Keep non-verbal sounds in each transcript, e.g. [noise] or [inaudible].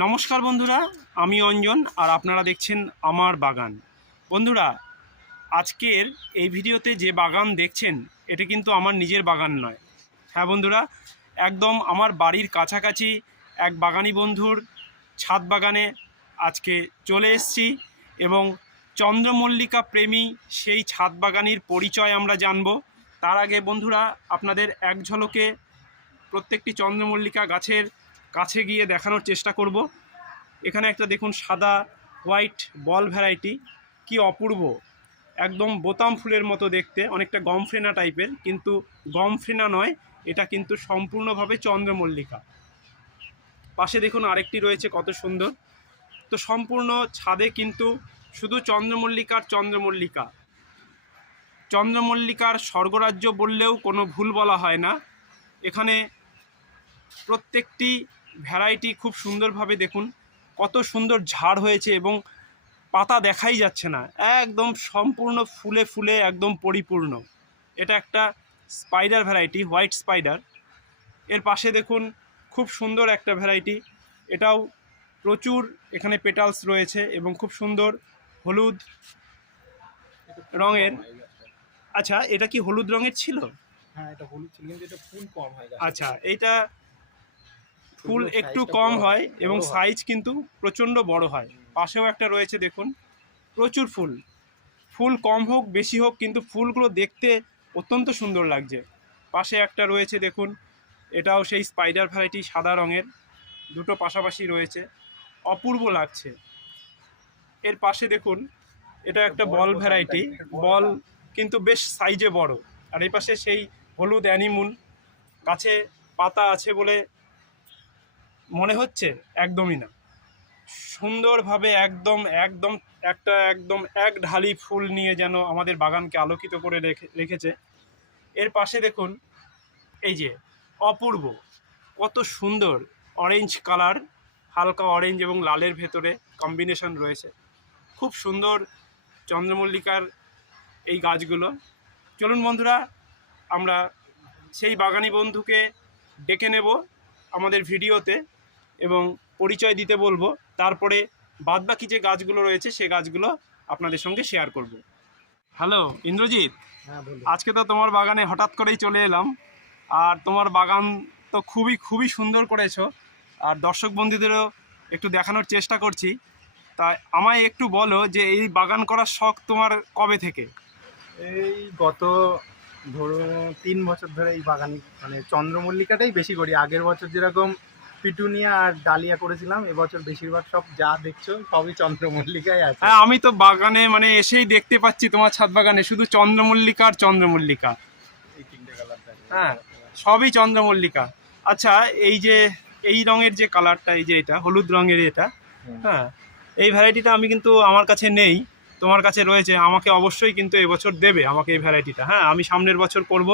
নমস্কার বন্ধুরা, আমি অঞ্জন আর আপনারা দেখছেন আমার বাগান। বন্ধুরা, আজকের এই ভিডিওতে যে বাগান দেখছেন, এটা কিন্তু আমার নিজের বাগান নয়। হ্যাঁ বন্ধুরা, একদম আমার বাড়ির কাছাকাছি এক বাগানি বন্ধুর ছাদ বাগানে আজকে চলে এসেছি এবং চন্দ্রমল্লিকা প্রেমী সেই ছাদ বাগানির পরিচয় আমরা জানব। তার আগে বন্ধুরা, আপনাদের এক ঝলকে প্রত্যেকটি চন্দ্রমল্লিকা গাছের কাছে গিয়ে দেখানোর চেষ্টা করব। এখানে একটা দেখুন সাদা হোয়াইট বল ভ্যারাইটি, কি অপূর্ব। একদম বোতাম ফুলের মতো দেখতে, অনেকটা গমফ্রেনা টাইপের, কিন্তু গমফ্রেনা নয়, এটা কিন্তু সম্পূর্ণভাবে চন্দ্রমল্লিকা। পাশে দেখুন আরেকটি রয়েছে, কত সুন্দর। তো সম্পূর্ণ ছাদে কিন্তু শুধু চন্দ্রমল্লিকার চন্দ্রমল্লিকা। চন্দ্রমল্লিকার স্বর্গরাজ্য বললেও কোনো ভুল বলা হয় না। এখানে প্রত্যেকটি ভ্যারাইটি খুব সুন্দরভাবে দেখুন। কত সুন্দর ঝাড় হয়েছে এবং পাতা দেখাই যাচ্ছে না। একদম সম্পূর্ণ ফুলে ফুলে একদম পরিপূর্ণ। এটা একটা স্পাইডার ভ্যারাইটি হোয়াইট স্পাইডার। এর পাশে দেখুন খুব সুন্দর একটা ভ্যারাইটি। এটাও প্রচুর এখানে পেটালস রয়েছে এবং খুব সুন্দর হলুদ রঙের। আচ্ছা এটা কি হলুদ রঙের ছিল? হ্যাঁ এটা হলুদ ছিল কিন্তু এটা ফুল কম হয়। আচ্ছা এইটা ফুল একটু কম হয় এবং সাইজ কিন্তু প্রচণ্ড বড় হয়। পাশেও একটা রয়েছে দেখুন। প্রচুর ফুল। ফুল কম হোক বেশি হোক কিন্তু ফুলগুলো দেখতে অত্যন্ত সুন্দর লাগছে। পাশে একটা রয়েছে দেখুন। এটাও সেই স্পাইডার ভ্যারাইটি সাদা রঙের। দুটো পাশাপাশি রয়েছে। অপূর্ব লাগছে। এর পাশে দেখুন এটা একটা বল ভ্যারাইটি বল কিন্তু বেশ সাইজে বড়। আর এই পাশে সেই হলুদ অ্যানিমুন গাছে পাতা আছে বলে মনে হচ্ছে একদমই না। সুন্দরভাবে একদম একদম একটা, একদম এক ঢালি ফুল নিয়ে যেন আমাদের বাগানকে আলোকিত করে রেখে, রেখেছে। এর পাশে দেখুন, এই যে অপূর্ব, কত সুন্দর অরেঞ্জ কালার হালকা অরেঞ্জ এবং লালের ভেতরে কম্বিনেশন রয়েছে। খুব সুন্দর চন্দ্রমল্লিকার এই গাছগুলো। চলুন বন্ধুরা, আমরা সেই বাগানি বন্ধুকে ডেকে নেব। আমাদের ভিডিওতে এবং পরিচয় দিতে বলব। তারপরে বাদবাকি যে গাছগুলো রয়েছে সে গাছগুলো আপনাদের সঙ্গে শেয়ার করব। হ্যালো ইন্দ্রজিৎ? হ্যাঁ আজকে তো তোমার বাগানে হঠাৎ করেই চলে এলাম। আর তোমার বাগান তো খুবই খুবই সুন্দর করেছ। আর দর্শক বন্ধুদেরও একটু দেখানোর চেষ্টা করছি। তা আমায় একটু বলো যে এই বাগান করার শখ তোমার কবে থেকে? এই গত ধরো তিন বছর ধরে এই বাগান মানে চন্দ্রমল্লিকাটাই বেশি করি। আগের বছর যেরকম পিটুনিয়া আর ডালিয়া করেছিলাম এবছর বেশিরভাগ সব যা দেখছ সবই চন্দ্রমল্লিকাই আছে। হ্যাঁ আমি তো বাগানে মানে এসেই দেখতে পাচ্ছি তোমার ছাদ বাগানে শুধু চন্দ্রমল্লিকা আর চন্দ্রমল্লিকা। এই তিনটে কালার হ্যাঁ। সবই চন্দ্রমল্লিকা। আচ্ছা এই যে এই রঙের যে কালারটা এই যে এটা হলুদ রঙের এটা হ্যাঁ। এই ভ্যারাইটিটা আমি কিন্তু আমার কাছে নেই। তোমার কাছে রয়েছে আমাকে অবশ্যই কিন্তু এবছর দেবে আমাকে এই ভ্যারাইটিটা হ্যাঁ আমি সামনের বছর করব।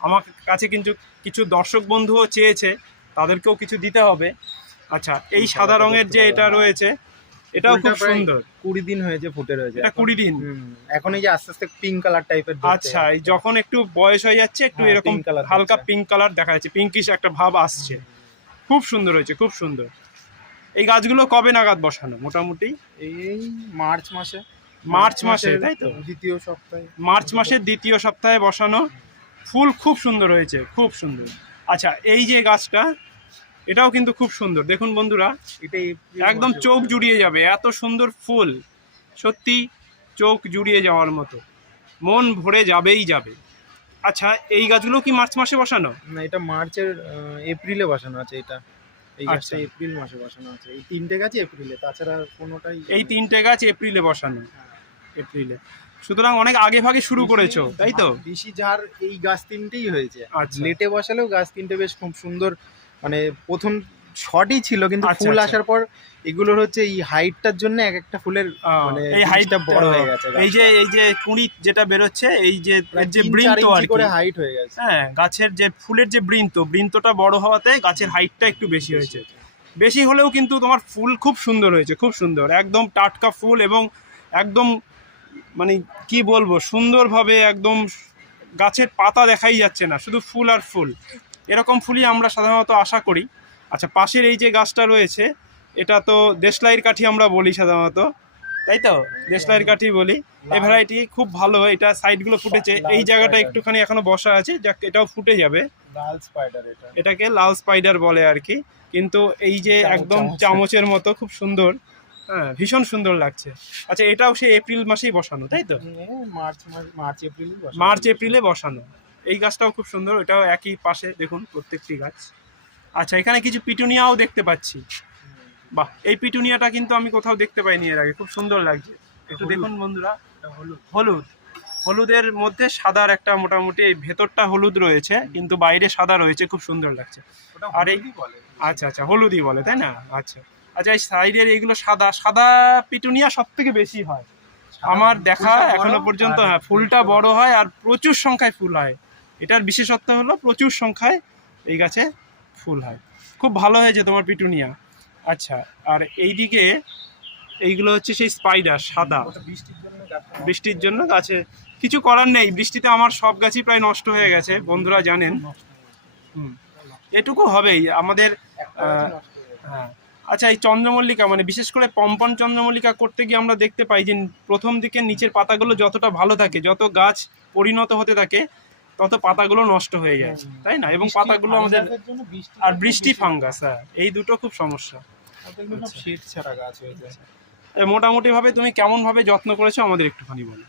আমার কাছে কিন্তু কিছু দর্শক বন্ধুও চেয়েছে তাদেরকেও কিছু দিতে হবে। আচ্ছা এই সাদা রঙের যে এটা রয়েছে এটাও খুব সুন্দর। কুড়ি দিন হয়েছে ফুটে রয়েছে। এটা কুড়ি দিন। এখন এই যে আস্তে আস্তে পিঙ্ক কালার টাইপের আচ্ছা এই যখন একটু বয়স হয়ে যাচ্ছে একটু হ্যাঁ, এরকম হালকা পিঙ্ক কালার দেখা যাচ্ছে পিঙ্কিশ একটা ভাব আসছে। খুব সুন্দর হয়েছে খুব সুন্দর। এই গাছগুলো কবে নাগাদ বসানো মোটামুটি? এই মার্চ মাসে। মার্চ মাসে তাই তো? দ্বিতীয় সপ্তাহে। মার্চ মাসের দ্বিতীয় সপ্তাহে বসানো ফুল খুব সুন্দর হয়েছে খুব সুন্দর। আচ্ছা এই যে গাছটা এটাও কিন্তু খুব সুন্দর। দেখুন বন্ধুরা এটাই একদম চোখ জুড়িয়ে যাবে এত সুন্দর ফুল। সত্যি চোখ জুড়িয়ে যাওয়ার মতো। মন ভরে যাবেই যাবে। আচ্ছা এই গাছগুলো কি মার্চ মাসে বসানো? না এটা মার্চের এপ্রিলে বসানো আছে এটা। এই গাছটা আচ্ছা। এপ্রিল মাসে বসানো আছে। এই তিনটে গাছ এপ্রিলে তাছাড়া কোনোটাই এই তিনটে গাছ এপ্রিলে বসানো। এপ্রিলে। সুতরাং অনেক আগে ভাগে শুরু করেছ তাই তো? বেশি ঝাড় এই গাছ তিনটেই হয়েছে। আর লেটে বসালেও গাছ তিনটে বেশ খুব সুন্দর মানে প্রথম শর্টই ছিল কিন্তু আচ্ছা, ফুল আচ্ছা। আসার পর এগুলোর হচ্ছে এই হাইটটার জন্য এক একটা ফুলের মানে এই হাইটটা বড় হয়ে গেছে এই যে এই যে কুঁড়ি যেটা বেরোচ্ছে এই যে যে বৃন্ত আর করে হাইট হয়ে গেছে। হ্যাঁ গাছের যে ফুলের যে বৃন্ত বৃন্তটা বড় হওয়াতে গাছের হাইটটা একটু বেশি হয়েছে। বেশি হলেও কিন্তু তোমার ফুল খুব সুন্দর হয়েছে খুব সুন্দর। একদম টাটকা ফুল এবং একদম মানে কি বলব সুন্দরভাবে একদম গাছের পাতা দেখাই যাচ্ছে না শুধু ফুল আর ফুল। এরকম ফুলই আমরা সাধারণত আশা করি। আচ্ছা পাশের এই যে গাছটা রয়েছে এটা তো দেশলাইয়ের কাঠি আমরা বলি সাধারণত। তাই তো? দেশলাইয়ের কাঠি বলি। এই ভ্যারাইটি খুব ভালো এটা সাইডগুলো ফুটেছে। এই জায়গাটা একটুখানি এখনও বসা আছে যাক এটাও ফুটে যাবে। লাল স্পাইডার এটাকে লাল স্পাইডার বলে আর কি। কিন্তু এই যে একদম চামচের মতো খুব সুন্দর। হ্যাঁ ভীষণ সুন্দর লাগছে। আচ্ছা এটাও সেই এপ্রিল মাসেই বসানো তাই তো? মার্চ মার্চ এপ্রিল মার্চ এপ্রিলে বসানো। এই গাছটাও খুব সুন্দর এটাও একই পাশে দেখুন প্রত্যেকটি গাছ। আচ্ছা এখানে কিছু পিটুনিয়াও দেখতে পাচ্ছি। বাহ এই পিটুনিয়াটা কিন্তু আমি কোথাও দেখতে পাইনি এর আগে খুব সুন্দর লাগছে। একটু দেখুন বন্ধুরা। হলুদ। হলুদ। হলুদের মধ্যে সাদার একটা মোটামুটি এই ভেতরটা হলুদ রয়েছে কিন্তু বাইরে সাদা রয়েছে খুব সুন্দর লাগছে। আর এই- বলে। আচ্ছা আচ্ছা হলুদই বলে তাই না? আচ্ছা। আচ্ছা এই সাইডের এইগুলো সাদা সাদা পিটুনিয়া সব থেকে বেশি হয়। আমার দেখা এখনও পর্যন্ত হ্যাঁ ফুলটা বড় হয় আর প্রচুর সংখ্যায় ফুল হয়। এটার বিশেষত্ব হলো প্রচুর সংখ্যায় এই গাছে ফুল হয়। খুব ভালো হয়েছে তোমার পিটুনিয়া। আচ্ছা আর এইদিকে এইগুলো হচ্ছে সেই স্পাইডার সাদা। বৃষ্টির জন্য গাছে কিছু করার নেই। বৃষ্টিতে আমার সব গাছই প্রায় নষ্ট হয়ে গেছে বন্ধুরা জানেন। হুম এটুকু হবেই। আমাদের। হ্যাঁ আচ্ছা এই চন্দ্রমল্লিকা মানে বিশেষ করে পম্পন চন্দ্রমল্লিকা করতে গিয়ে আমরা দেখতে পাই যে প্রথম দিকে নিচের পাতাগুলো যতটা ভালো থাকে যত গাছ পরিণত হতে থাকে তত পাতাগুলো নষ্ট হয়ে যায় তাই না? এবং পাতাগুলো আমাদের আর বৃষ্টি ফাঙ্গাস হ্যাঁ এই দুটো খুব সমস্যা। সব শীত ছাড়া গাছ হয়ে যায়। মোটামুটিভাবে তুমি কেমন ভাবে যত্ন করেছ আমাদের একটুখানি বলো।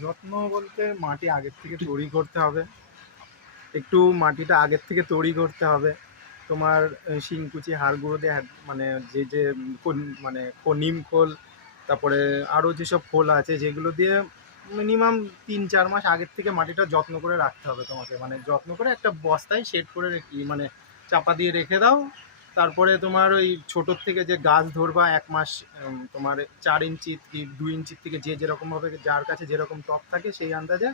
যত্ন বলতে মাটি আগের থেকে তৈরি করতে হবে একটু মাটিটা আগের থেকে তৈরি করতে হবে। তোমার শিংকুচি হাড় গুঁড়ো দিয়ে মানে যে যে মানে নিম খোল, তারপরে আরও যেসব খোল আছে যেগুলো দিয়ে মিনিমাম তিন চার মাস আগের থেকে মাটিটা যত্ন করে রাখতে হবে তোমাকে। মানে যত্ন করে একটা বস্তায় সেট করে রেখে মানে চাপা দিয়ে রেখে দাও। তারপরে তোমার ওই ছোটোর থেকে যে গাছ ধরবা এক মাস তোমার চার ইঞ্চি কি, দুই ইঞ্চির থেকে যে যেরকমভাবে যার কাছে যেরকম টপ থাকে সেই আন্দাজে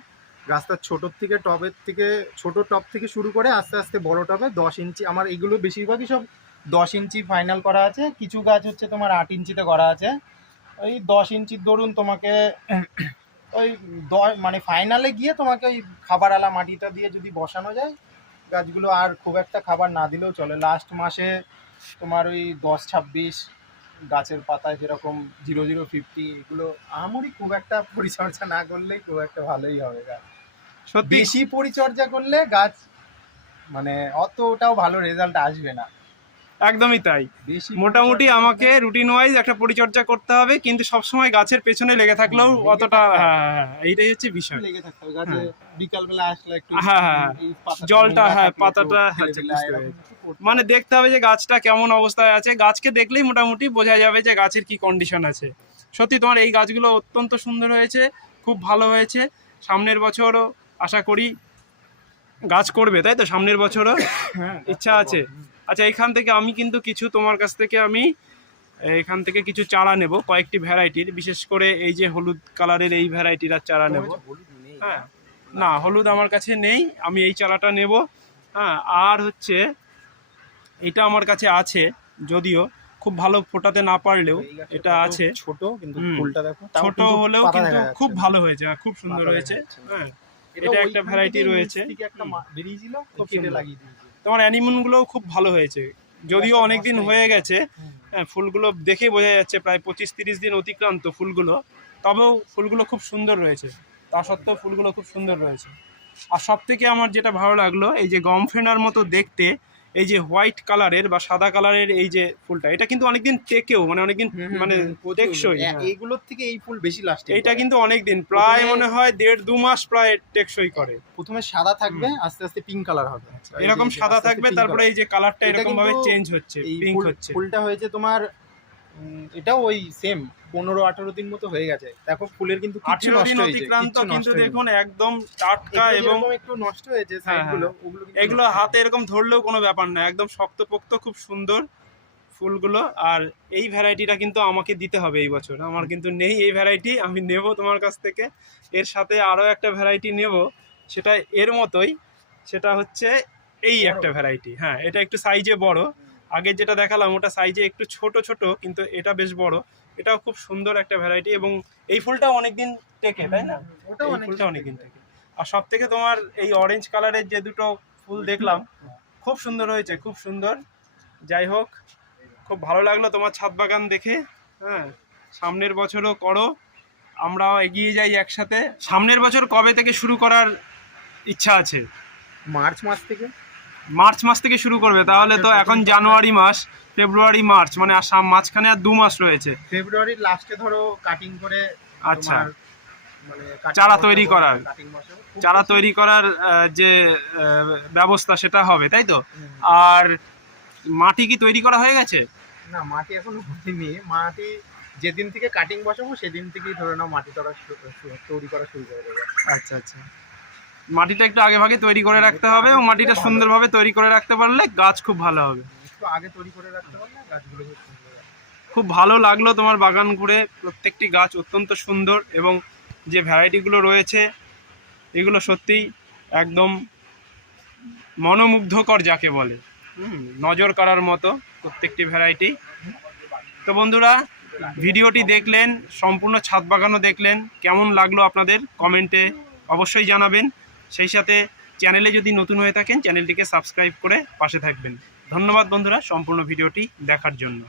গাছটা ছোটোর থেকে, টবের থেকে, ছোট টপ থেকে শুরু করে আস্তে আস্তে বড় টবে দশ ইঞ্চি, আমার এগুলো বেশিরভাগই সব দশ ইঞ্চি ফাইনাল করা আছে। কিছু গাছ হচ্ছে তোমার আট ইঞ্চিতে করা আছে। ওই দশ ইঞ্চির ধরুন তোমাকে [clears throat] ওই মানে ফাইনালে গিয়ে তোমাকে ওই খাবার আলা মাটিটা দিয়ে যদি বসানো যায়, গাছগুলো আর খুব একটা খাবার না দিলেও চলে। লাস্ট মাসে তোমার ওই দশ ছাব্বিশ গাছের পাতায় যেরকম জিরো জিরো ফিফটি এগুলো আমারই খুব একটা পরিচর্যা না করলেই খুব একটা ভালোই হবে গাছ। সত্যি। বেশি পরিচর্যা করলে গাছ মানে অতটাও ভালো রেজাল্ট আসবে না। একদমই তাই। মোটামুটি আমাকে রুটিন ওয়াইজ একটা পরিচর্যা করতে হবে কিন্তু সবসময় গাছের পেছনে লেগে থাকলেও অতটা হ্যাঁ হ্যাঁ, হ্যাঁ, এইটাই হচ্ছে বিষয়। লেগে থাকতে হবে। গাছে বিকালবেলা আসলে একটু হ্যাঁ, হ্যাঁ, হ্যাঁ। জলটা, হ্যাঁ, পাতাটা, মানে দেখতে হবে যে গাছটা কেমন অবস্থায় আছে। গাছকে দেখলেই মোটামুটি বোঝা যাবে যে গাছের কি কন্ডিশন আছে। সত্যি তোমার এই গাছগুলো অত্যন্ত সুন্দর হয়েছে খুব ভালো হয়েছে। সামনের বছরও আশা করি গাছ করবে তাই তো? সামনের বছরও? হ্যাঁ, ইচ্ছা আছে। আচ্ছা এখান থেকে আমি কিন্তু কিছু তোমার কাছ থেকে আমি এখান থেকে কিছু চারা নেব কয়েকটি ভ্যারাইটির। বিশেষ করে এই যে হলুদ কালারের এই ভ্যারাইটির আর চারা নেব। হ্যাঁ না হলুদ আমার কাছে নেই। আমি এই চারাটা নেব। হ্যাঁ আর হচ্ছে এটা আমার কাছে আছে যদিও খুব ভালো ফোটাতে না পারলেও এটা আছে। ছোট কিন্তু। ফুলটা দেখো ছোট হলেও কিন্তু খুব ভালো হয়েছে হ্যাঁ, খুব সুন্দর হয়েছে। হ্যাঁ এটা একটা ভ্যারাইটি রয়েছে। একটা বেরিয়েছিল খুব কেটে লাগিয়ে দিয়েছে তোমার অ্যানিমনগুলোও খুব ভালো হয়েছে। যদিও অনেক দিন হয়ে গেছে হ্যাঁ ফুলগুলো দেখে বোঝা যাচ্ছে প্রায় পঁচিশ তিরিশ দিন অতিক্রান্ত ফুলগুলো। তবেও ফুলগুলো খুব সুন্দর রয়েছে। তা সত্ত্বেও ফুলগুলো খুব সুন্দর রয়েছে। আর সব থেকে আমার যেটা ভালো লাগল এই যে গম ফেনার মতো দেখতে এই যে হোয়াইট কালারের বা সাদা কালারের এই যে ফুলটা এটা কিন্তু অনেকদিন টেকেও মানে অনেকদিন মানে টেকসই হ্যাঁ। এইগুলোর থেকে এই ফুল বেশি লাস্টিং এটা কিন্তু অনেকদিন প্রায় মনে হয় দেড় দু মাস প্রায় টেকসই করে। প্রথমে সাদা থাকবে আস্তে আস্তে পিঙ্ক কালার হবে। এরকম সাদা থাকবে তারপরে এই যে কালারটা এরকম ভাবে চেঞ্জ হচ্ছে পিঙ্ক হচ্ছে। ফুলটা হয়েছে তোমার এটাও ওই সেম পনেরো আঠারো দিন মতো হয়ে গেছে। দেখো ফুলের কিন্তু আঠেরো নষ্ট হয়েছে কিন্তু দেখুন একদম টাটকা এবং একটু নষ্ট হয়েছে হ্যাঁ, সাইডগুলো ওগুলো কিন্তু এগুলো হাতে এরকম ধরলেও কোনো ব্যাপার না একদম শক্তপোক্ত খুব সুন্দর ফুলগুলো। আর এই ভ্যারাইটিটা কিন্তু আমাকে দিতে হবে এই বছর আমার কিন্তু নেই এই ভ্যারাইটি আমি নেব তোমার কাছ থেকে। এর সাথে আরও একটা ভ্যারাইটি নেব সেটা এর মতোই সেটা হচ্ছে এই একটা ভ্যারাইটি হ্যাঁ এটা একটু সাইজে বড়। আগে যেটা দেখালাম ওটা সাইজে একটু ছোট ছোট কিন্তু এটা বেশ বড়। এটাও খুব সুন্দর একটা ভ্যারাইটি এবং এই ফুলটাও অনেকদিন টেকে তাই না? অনেক ফুলটা অনেকদিন থেকে। আর সব থেকে তোমার এই অরেঞ্জ কালারের যে দুটো ফুল দেখলাম খুব সুন্দর হয়েছে খুব সুন্দর। যাই হোক খুব ভালো লাগল তোমার ছাদ বাগান দেখে হ্যাঁ? সামনের বছরও করো আমরাও এগিয়ে যাই একসাথে। সামনের বছর কবে থেকে শুরু করার ইচ্ছা আছে? মার্চ মাস থেকে। মার্চ মাস থেকে শুরু করবে তাহলে তো এখন জানুয়ারি মাস ফেব্রুয়ারি মার্চ মানে আর সাম- মাঝখানে আর দু মাস রয়েছে। ফেব্রুয়ারির লাস্টে ধরো কাটিং করে আচ্ছা। মানে চারা তৈরি করার। চারা তৈরি করার যে ব্যবস্থা সেটা হবে তাই তো? আর মাটি কি তৈরি করা হয়ে গেছে? না মাটি এখনও হয়নি। মাটি যেদিন থেকে কাটিং বসাবো সেদিন থেকেই ধরে নাও মাটি তৈরি করা শুরু করে দেবো। আচ্ছা আচ্ছা। মাটিটা একটু আগে ভাগে তৈরি করে রাখতে হবে এবং মাটিটা সুন্দরভাবে তৈরি করে রাখতে পারলে গাছ খুব ভালো হবে। একটু আগে তৈরি করে রাখতে পারলে গাছগুলো খুব সুন্দর হবে। খুব ভালো লাগল তোমার বাগান ঘুরে। প্রত্যেকটি গাছ অত্যন্ত সুন্দর এবং যে ভ্যারাইটিগুলো রয়েছে এগুলো সত্যিই একদম মনোমুগ্ধকর যাকে বলে। নজর কাড়ার মতো প্রত্যেকটি ভ্যারাইটি তো বন্ধুরা ভিডিওটি দেখলেন সম্পূর্ণ ছাদ বাগানও দেখলেন। কেমন লাগল আপনাদের? কমেন্টে অবশ্যই জানাবেন। সেই সাথে চ্যানেলে যদি নতুন হয়ে থাকেন, চ্যানেলটিকে সাবস্ক্রাইব করে পাশে থাকবেন। ধন্যবাদ বন্ধুরা, সম্পূর্ণ ভিডিওটি দেখার জন্য।